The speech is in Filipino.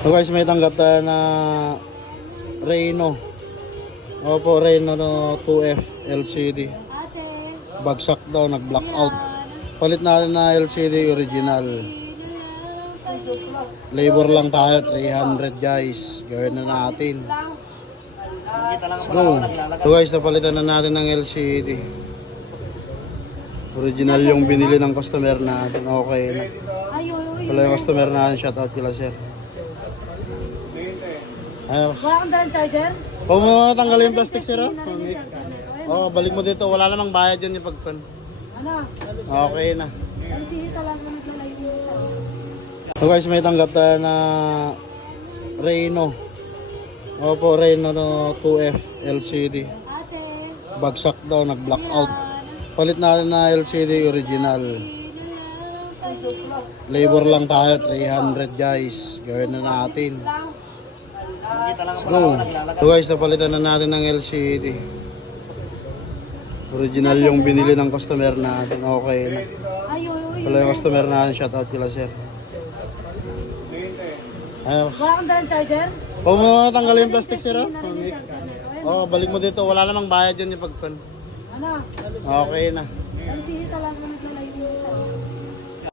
So guys, may tanggap tayo na Reno. Opo, Reno no 2F LCD. Bagsak daw, nag-blackout. Palit natin na LCD original. Labor lang tayo, 300 guys. Gawin na natin. Let's go. So guys, napalitan na natin ng LCD. Original yung binili ng customer natin. Okay na. Wala yung customer natin, shoutout kila sir. Ayos. Wala kang dalang charger? Huwag mo tanggalin yung plastic sir. Balik mo dito. Wala namang bayad yun yung pagpan. Ano? Okay na. LCD talaga naglalayo mo siya. So guys, may tanggap tayo na Reno. Opo, Reno no 2F LCD. Bagsak daw, nag-blackout. Palit natin na LCD original. Labor lang tayo, 300 guys. Gawin na natin. Let's go. So guys, napalitan na natin ng LCD. Original yung binili ng customer natin. Okay na. Wala yung customer natin, shoutout kila sir. Ayos. Wala kang dalang charger? Huwag mo tanggalin yung plastic sir. Balik mo dito. Wala namang bayad yun yung pagpan. Ano? Okay na. LCD talaga naglalayo mo siya.